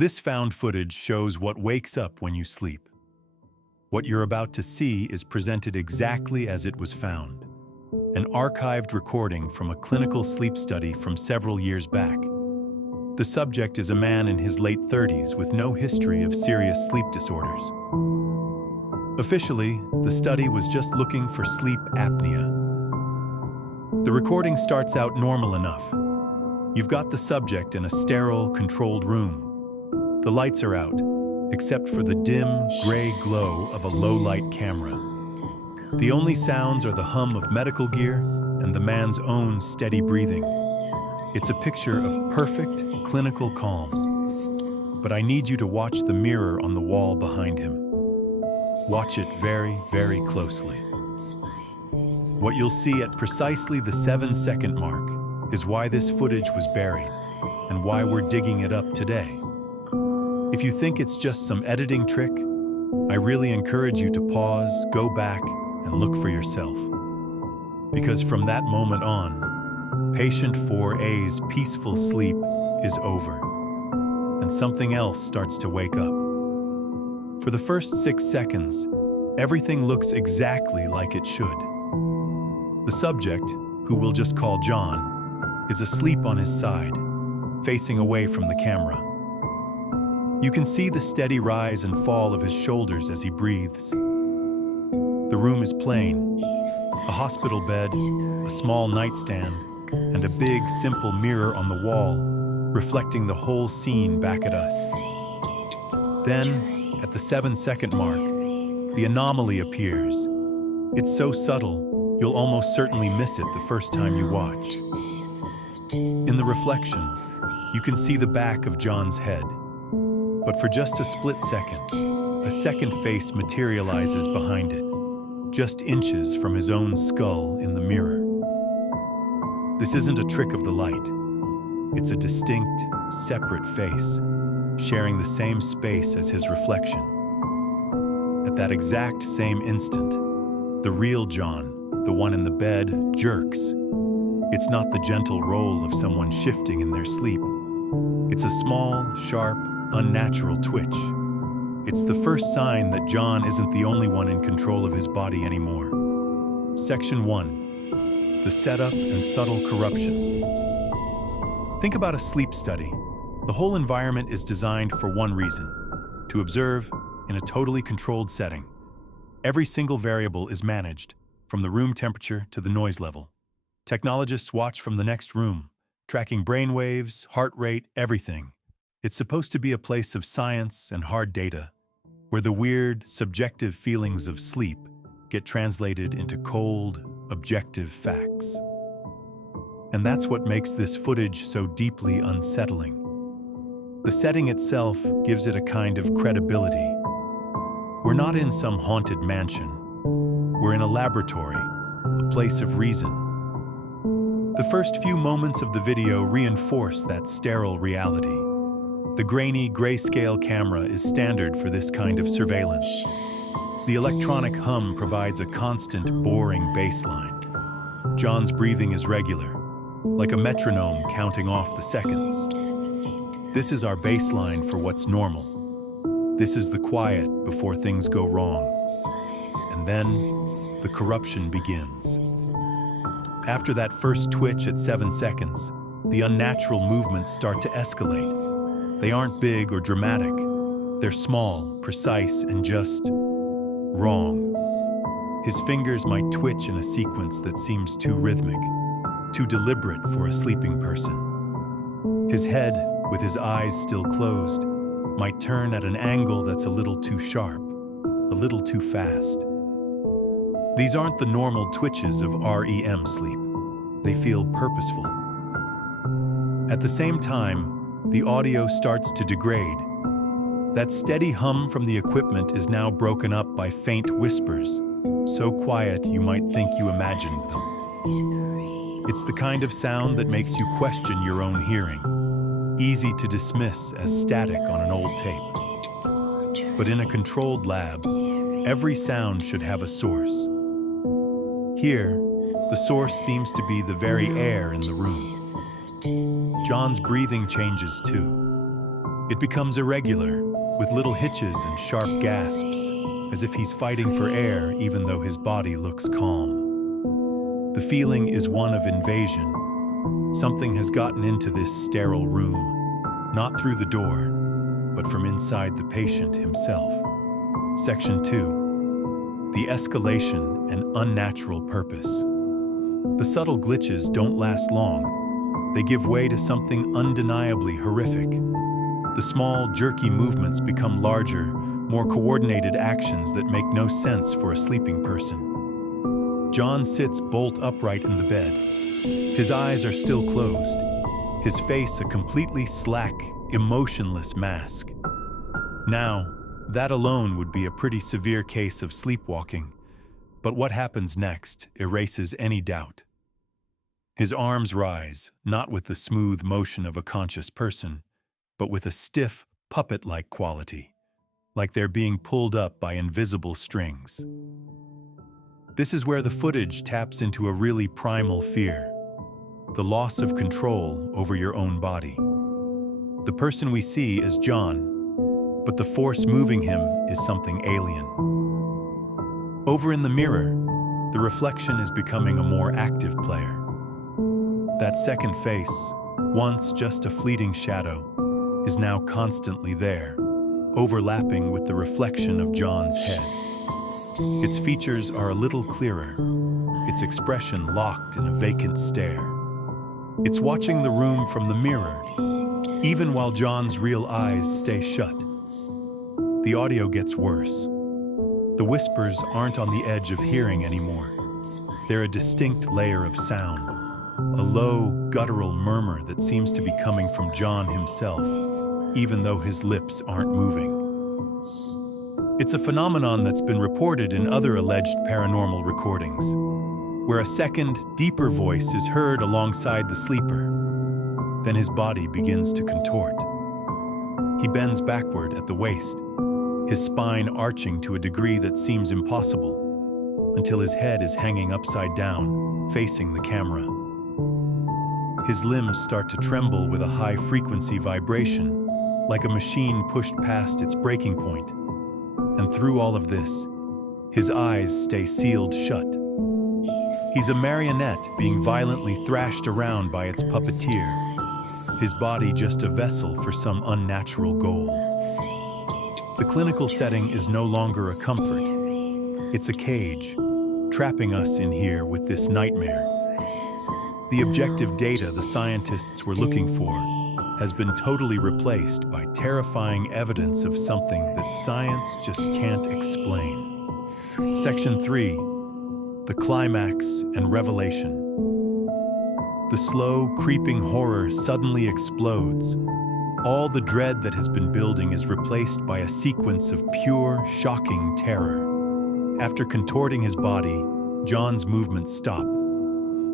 This found footage shows what wakes up when you sleep. What you're about to see is presented exactly as it was found. An archived recording from a clinical sleep study from several years back. The subject is a man in his late 30s with no history of serious sleep disorders. Officially, the study was just looking for sleep apnea. The recording starts out normal enough. You've got the subject in a sterile, controlled room. The lights are out, except for the dim, gray glow of a low-light camera. The only sounds are the hum of medical gear and the man's own steady breathing. It's a picture of perfect, clinical calm. But I need you to watch the mirror on the wall behind him. Watch it very, very closely. What you'll see at precisely the 7-second mark is why this footage was buried and why we're digging it up today. If you think it's just some editing trick, I really encourage you to pause, go back, and look for yourself. Because from that moment on, patient 4A's peaceful sleep is over, and something else starts to wake up. For the first 6 seconds, everything looks exactly like it should. The subject, who we'll just call John, is asleep on his side, facing away from the camera. You can see the steady rise and fall of his shoulders as he breathes. The room is plain: a hospital bed, a small nightstand, and a big, simple mirror on the wall, reflecting the whole scene back at us. Then, at the 7-second mark, the anomaly appears. It's so subtle, you'll almost certainly miss it the first time you watch. In the reflection, you can see the back of John's head. But for just a split second, a second face materializes behind it, just inches from his own skull in the mirror. This isn't a trick of the light. It's a distinct, separate face, sharing the same space as his reflection. At that exact same instant, the real John, the one in the bed, jerks. It's not the gentle roll of someone shifting in their sleep. It's a small, sharp, unnatural twitch. It's the first sign that John isn't the only one in control of his body anymore. Section 1. The setup and subtle corruption. Think about a sleep study. The whole environment is designed for one reason: to observe in a totally controlled setting. Every single variable is managed, from the room temperature to the noise level. Technologists watch from the next room, tracking brain waves, heart rate, everything. It's supposed to be a place of science and hard data, where the weird, subjective feelings of sleep get translated into cold, objective facts. And that's what makes this footage so deeply unsettling. The setting itself gives it a kind of credibility. We're not in some haunted mansion. We're in a laboratory, a place of reason. The first few moments of the video reinforce that sterile reality. The grainy, grayscale camera is standard for this kind of surveillance. The electronic hum provides a constant, boring bass line. John's breathing is regular, like a metronome counting off the seconds. This is our baseline for what's normal. This is the quiet before things go wrong. And then, the corruption begins. After that first twitch at 7 seconds, the unnatural movements start to escalate. They aren't big or dramatic. They're small, precise, and just wrong. His fingers might twitch in a sequence that seems too rhythmic, too deliberate for a sleeping person. His head, with his eyes still closed, might turn at an angle that's a little too sharp, a little too fast. These aren't the normal twitches of REM sleep. They feel purposeful. At the same time, the audio starts to degrade. That steady hum from the equipment is now broken up by faint whispers, so quiet you might think you imagined them. It's the kind of sound that makes you question your own hearing, easy to dismiss as static on an old tape. But in a controlled lab, every sound should have a source. Here, the source seems to be the very air in the room. John's breathing changes too. It becomes irregular, with little hitches and sharp gasps, as if he's fighting for air even though his body looks calm. The feeling is one of invasion. Something has gotten into this sterile room, not through the door, but from inside the patient himself. Section 2. The escalation and unnatural purpose. The subtle glitches don't last long. They give way to something undeniably horrific. The small, jerky movements become larger, more coordinated actions that make no sense for a sleeping person. John sits bolt upright in the bed. His eyes are still closed, his face a completely slack, emotionless mask. Now, that alone would be a pretty severe case of sleepwalking, but what happens next erases any doubt. His arms rise, not with the smooth motion of a conscious person, but with a stiff, puppet-like quality, like they're being pulled up by invisible strings. This is where the footage taps into a really primal fear, the loss of control over your own body. The person we see is John, but the force moving him is something alien. Over in the mirror, the reflection is becoming a more active player. That second face, once just a fleeting shadow, is now constantly there, overlapping with the reflection of John's head. Its features are a little clearer, its expression locked in a vacant stare. It's watching the room from the mirror, even while John's real eyes stay shut. The audio gets worse. The whispers aren't on the edge of hearing anymore. They're a distinct layer of sound, a low, guttural murmur that seems to be coming from John himself, even though his lips aren't moving. It's a phenomenon that's been reported in other alleged paranormal recordings, where a second, deeper voice is heard alongside the sleeper. Then his body begins to contort. He bends backward at the waist, his spine arching to a degree that seems impossible, until his head is hanging upside down, facing the camera. His limbs start to tremble with a high-frequency vibration, like a machine pushed past its breaking point. And through all of this, his eyes stay sealed shut. He's a marionette being violently thrashed around by its puppeteer, his body just a vessel for some unnatural goal. The clinical setting is no longer a comfort. It's a cage, trapping us in here with this nightmare. The objective data the scientists were looking for has been totally replaced by terrifying evidence of something that science just can't explain. Section 3. The climax and revelation. The slow, creeping horror suddenly explodes. All the dread that has been building is replaced by a sequence of pure, shocking terror. After contorting his body, John's movements stop.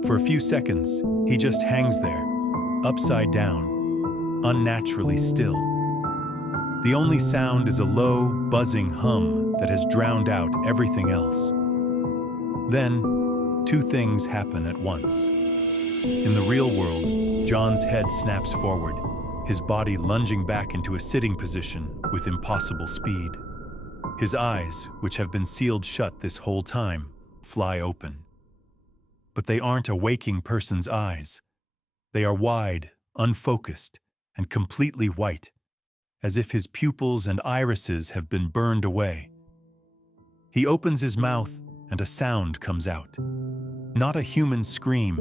For a few seconds, he just hangs there, upside down, unnaturally still. The only sound is a low, buzzing hum that has drowned out everything else. Then, two things happen at once. In the real world, John's head snaps forward, his body lunging back into a sitting position with impossible speed. His eyes, which have been sealed shut this whole time, fly open. But they aren't a waking person's eyes. They are wide, unfocused, and completely white, as if his pupils and irises have been burned away. He opens his mouth and a sound comes out. Not a human scream,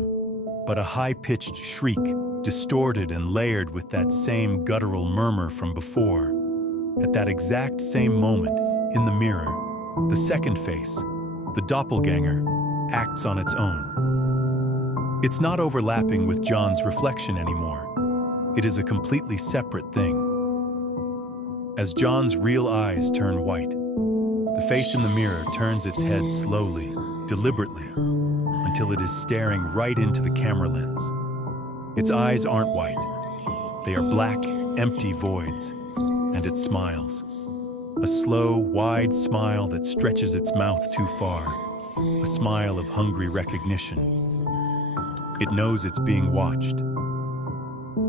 but a high-pitched shriek, distorted and layered with that same guttural murmur from before. At that exact same moment, in the mirror, the second face, the doppelganger, acts on its own. It's not overlapping with John's reflection anymore. It is a completely separate thing. As John's real eyes turn white, the face in the mirror turns its head slowly, deliberately, until it is staring right into the camera lens. Its eyes aren't white. They are black, empty voids, and it smiles. A slow, wide smile that stretches its mouth too far, a smile of hungry recognition. It knows it's being watched.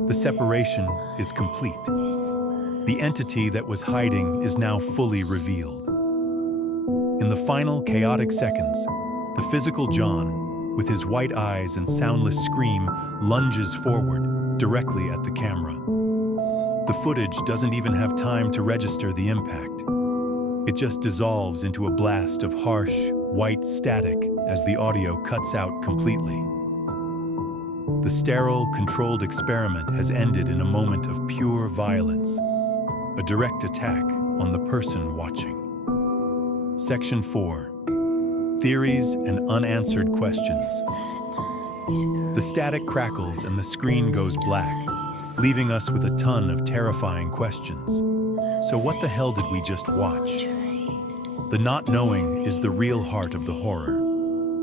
The separation is complete. The entity that was hiding is now fully revealed. In the final chaotic seconds, the physical John, with his white eyes and soundless scream, lunges forward, directly at the camera. The footage doesn't even have time to register the impact. It just dissolves into a blast of harsh, white static as the audio cuts out completely. The sterile, controlled experiment has ended in a moment of pure violence, a direct attack on the person watching. Section 4. Theories and unanswered questions. The static crackles and the screen goes black, leaving us with a ton of terrifying questions. So what the hell did we just watch? The not knowing is the real heart of the horror,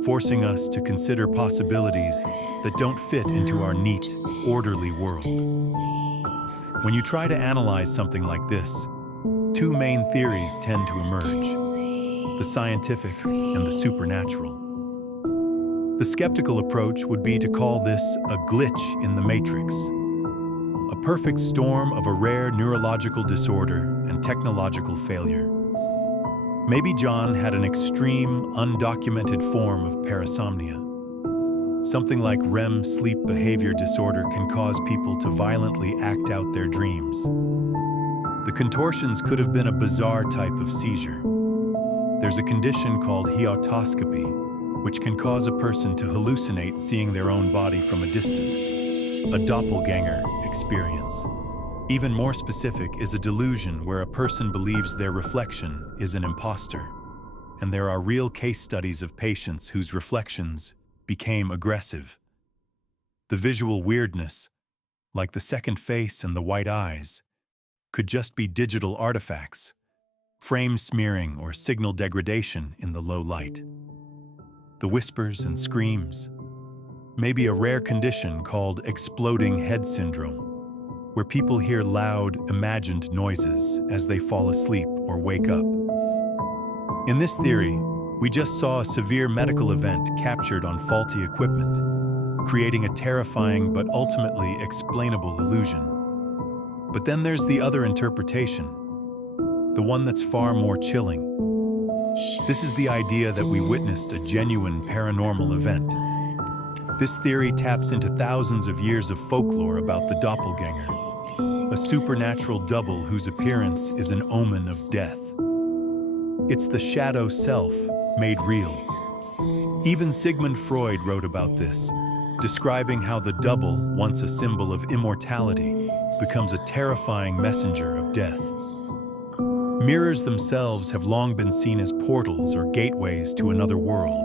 forcing us to consider possibilities that don't fit into our neat, orderly world. When you try to analyze something like this, two main theories tend to emerge: the scientific and the supernatural. The skeptical approach would be to call this a glitch in the matrix, a perfect storm of a rare neurological disorder and technological failure. Maybe John had an extreme, undocumented form of parasomnia. Something like REM sleep behavior disorder can cause people to violently act out their dreams. The contortions could have been a bizarre type of seizure. There's a condition called hiautoscopy, which can cause a person to hallucinate seeing their own body from a distance, a doppelganger experience. Even more specific is a delusion where a person believes their reflection is an imposter, and there are real case studies of patients whose reflections became aggressive. The visual weirdness, like the second face and the white eyes, could just be digital artifacts, frame smearing or signal degradation in the low light. The whispers and screams, maybe a rare condition called exploding head syndrome, where people hear loud, imagined noises as they fall asleep or wake up. In this theory, we just saw a severe medical event captured on faulty equipment, creating a terrifying but ultimately explainable illusion. But then there's the other interpretation, the one that's far more chilling. This is the idea that we witnessed a genuine paranormal event. This theory taps into thousands of years of folklore about the doppelganger, a supernatural double whose appearance is an omen of death. It's the shadow self made real. Even Sigmund Freud wrote about this, describing how the double, once a symbol of immortality, becomes a terrifying messenger of death. Mirrors themselves have long been seen as portals or gateways to another world.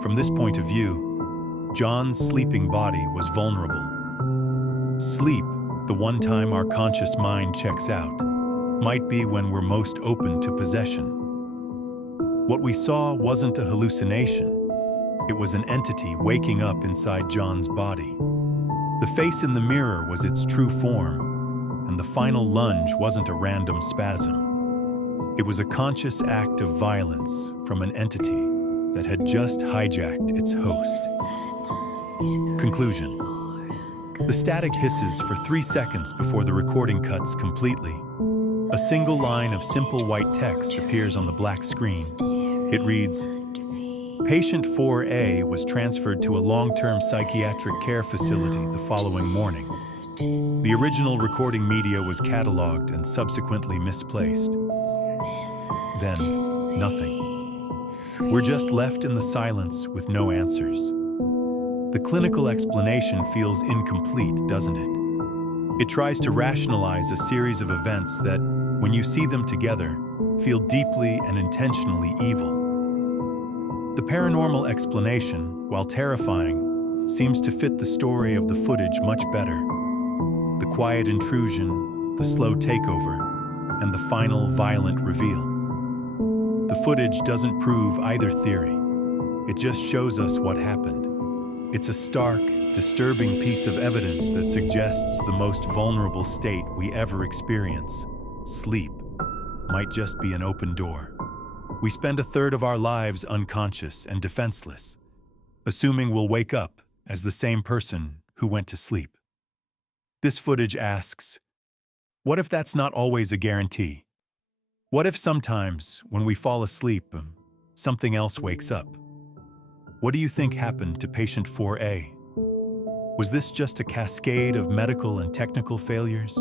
From this point of view, John's sleeping body was vulnerable. Sleep, the one time our conscious mind checks out, might be when we're most open to possession. What we saw wasn't a hallucination. It was an entity waking up inside John's body. The face in the mirror was its true form, and the final lunge wasn't a random spasm. It was a conscious act of violence from an entity that had just hijacked its host. Conclusion. The static hisses for 3 seconds before the recording cuts completely. A single line of simple white text appears on the black screen. It reads, "Patient 4A was transferred to a long-term psychiatric care facility the following morning." The original recording media was cataloged and subsequently misplaced. Then, nothing. We're just left in the silence with no answers. The clinical explanation feels incomplete, doesn't it? It tries to rationalize a series of events that, when you see them together, feel deeply and intentionally evil. The paranormal explanation, while terrifying, seems to fit the story of the footage much better. The quiet intrusion, the slow takeover, and the final violent reveal. The footage doesn't prove either theory. It just shows us what happened. It's a stark, disturbing piece of evidence that suggests the most vulnerable state we ever experience, sleep, might just be an open door. We spend a third of our lives unconscious and defenseless, assuming we'll wake up as the same person who went to sleep. This footage asks, What if that's not always a guarantee? What if sometimes, when we fall asleep, something else wakes up? What do you think happened to patient 4A? Was this just a cascade of medical and technical failures?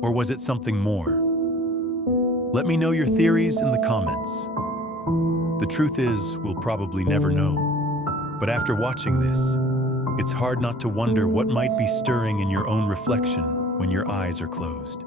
Or was it something more? Let me know your theories in the comments. The truth is, we'll probably never know. But after watching this, it's hard not to wonder what might be stirring in your own reflection when your eyes are closed.